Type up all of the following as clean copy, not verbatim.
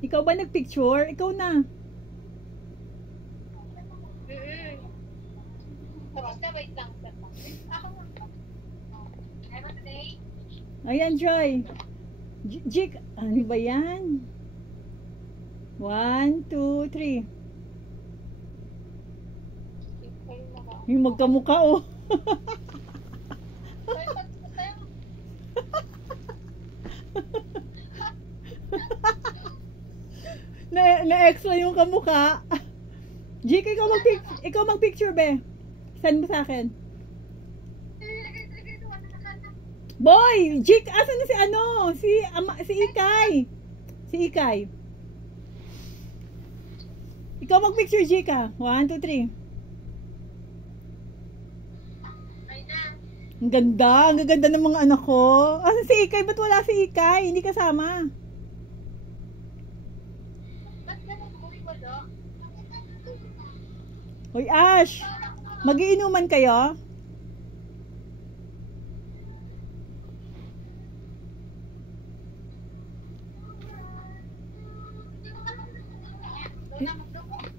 Ikaw ba nagpicture? Ikaw na. Wait lang. Ayan, Joy. Jik, ano ba yan? 1, 2, 3. Yung magkamukha, oh. Na-extra yung kamukha. Jik, ikaw mag-picture, be. Send mo sa akin. Boy! Jik, asan na si ano? Si Ikay. Si Ikay. Ikaw mag-picture, Jik, ah. 1, 2, 3. Ang ganda ng mga anak ko. Asan si Ikay? Ba't wala si Ikay? Hindi kasama. Hoy, Ash! Mag-iinuman kayo?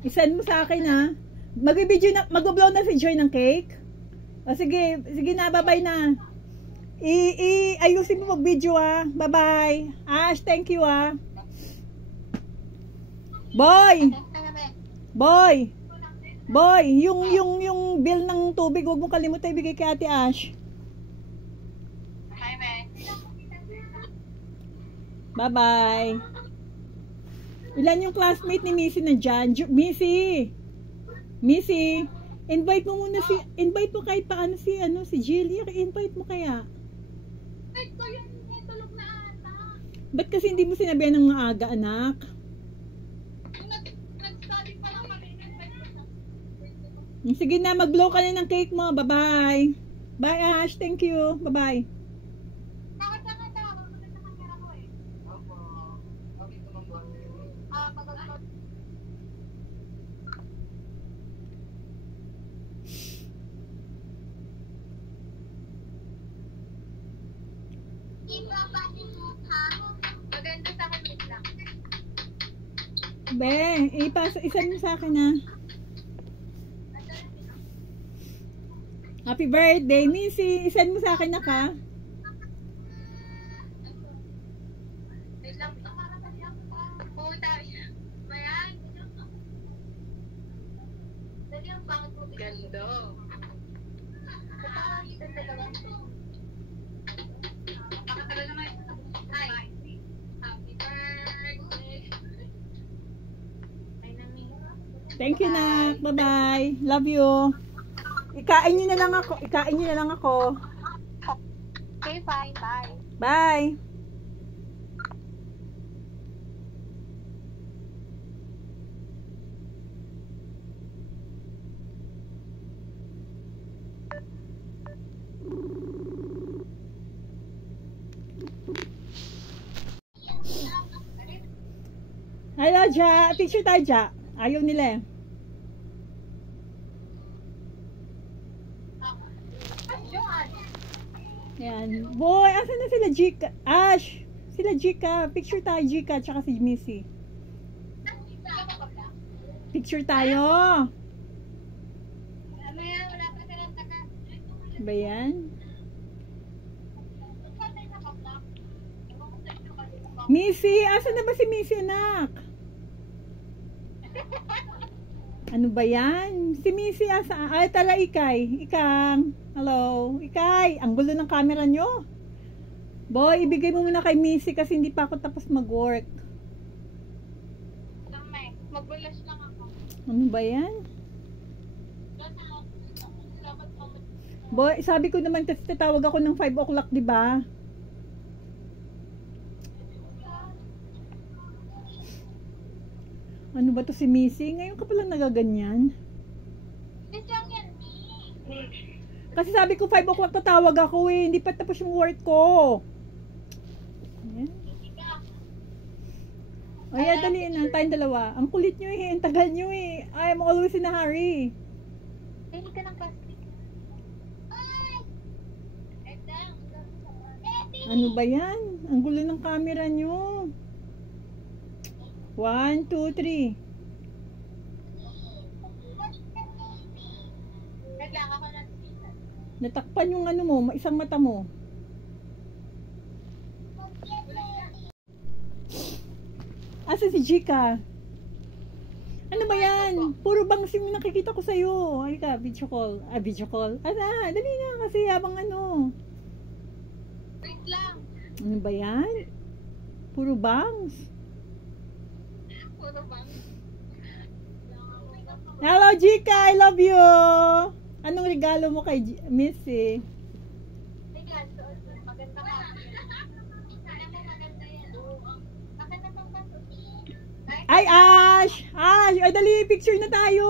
I-send mo sa akin, ha? Mag-blow na si Joy ng cake? O sige na, bye-bye na. Ayusin mo mag-video, ha? Bye-bye. Ash, thank you, ha? Boy, yung bill ng tubig, huwag mong kalimutan ibigay kay Ate Ash. Bye-bye. Ilan yung classmate ni Missy na dyan? Missy, invite mo kahit paano si Jill. I-invite mo kaya. Invite ko yung tulog na ata. Ba't kasi hindi mo sinabihan ng maaga, anak? Nag-study pa lang kami. Sige na, mag-blow ka na ng cake mo. Bye-bye. Bye, Ash. Thank you. Bye-bye. Maganda sa akin lang. Be, isa mo sa akin, ha? Happy birthday, Missy. Isend mo sa akin na ka. Wait lang. Puta. Bayan. Dali ang pangit mo. Ganda. Thank you, Nak. Bye-bye. Love you. Ikain niyo na lang ako. Okay, fine. Bye. Bye. Hello, Ja. Picture tayo, Ja. Ayaw nila, eh. Yan. Boy, asan na sila Jika? Ash! Sila Jika. Picture tayo, Jika, tsaka si Missy. Picture tayo. Ba yan? Missy! Asan na ba si Missy, anak? Ano ba yan? Si Missy asa? Ay, tala, Ikay. Ikang. Hello. Ikay. Ang gulo ng camera nyo. Boy, ibigay mo muna kay Missy kasi hindi pa ako tapos mag-work. Mag-blush lang ako. Ano ba yan? Boy, sabi ko naman kasi tatawag ako ng 5 o'clock, di ba? Ano ba to si Missy? Ngayon ka palang nagaganyan. Kasi sabi ko 5 o'clock tatawag ako, eh. Hindi pa tapos yung work ko. Ayan. Ayan, dali na. Tayong dalawa. Ang kulit nyo, eh. Ang tagal nyo, eh. I'm always in a hurry. Hindi ka ng plastic. Ano ba yan? Ang gulo ng camera nyo. 1, 2, 3. Naglang ako ng Natakpan yung ano mo, isang mata mo. Asa si Jika? Ano ba yan? Puro bangs yung nakikita ko sa'yo. Ay ka, video call. Video call. Asa, dali na kasi habang ano. wait lang. Ano ba yan? Puro bangs. Puro bang. Hello Jika, I love you. Anong regalo mo kay Missy? Tingnan, suot mo. Maganda ka. Sana mo maganda yan. Maganda pang paso. Ay, Ash! Ash! Ay, dali, picture na tayo.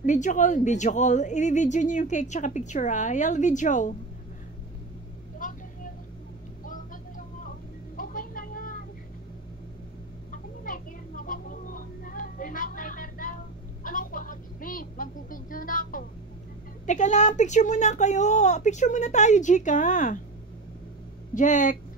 Video call, video call. I-video niyo yung cake tsaka picture, ah. Yell, video. Okay na yan. Ako yung lighter mo. Lighter daw. Anong po? Babe, magbibidyo na ako. Teka lang, picture muna kayo. Picture muna tayo, Jika. Jack.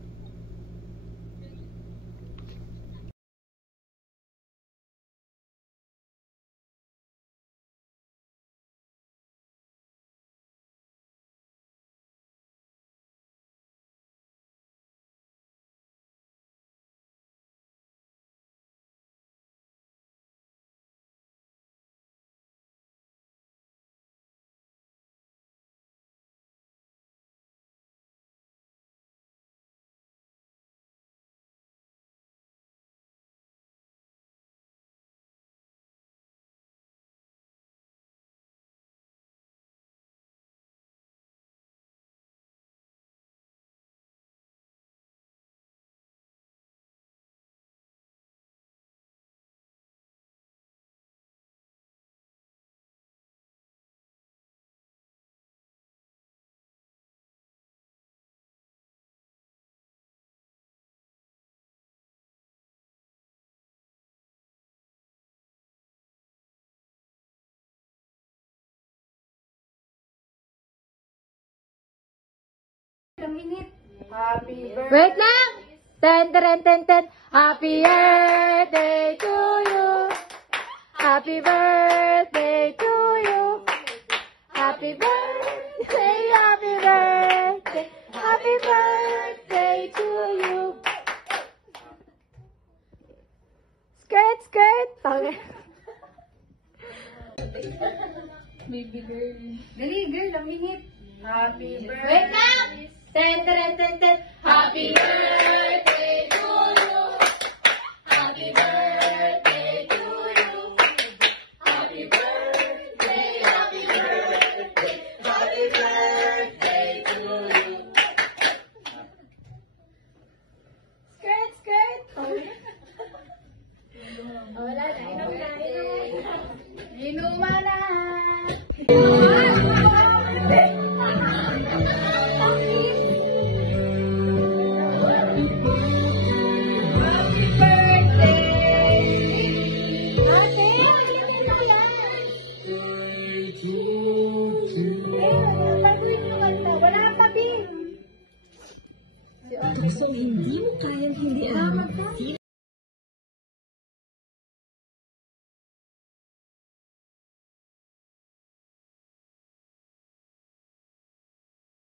Happy birthday. Wait lang! Ten, ten, ten, ten. Happy birthday to you. Happy birthday to you. Happy birthday, happy birthday. Happy birthday to you. Skirt, skirt. Okay. Baby girl. Dali, girl, ang minute. Happy birthday. Wait lang! Ten, ten, ten, ten. Happy birthday to you. Happy birthday to you. Happy birthday, happy birthday. Happy birthday to you. Skirt, skirt. Wala na, inom na, inom na. Inuman na. So, hindi mo kayang hindi alam.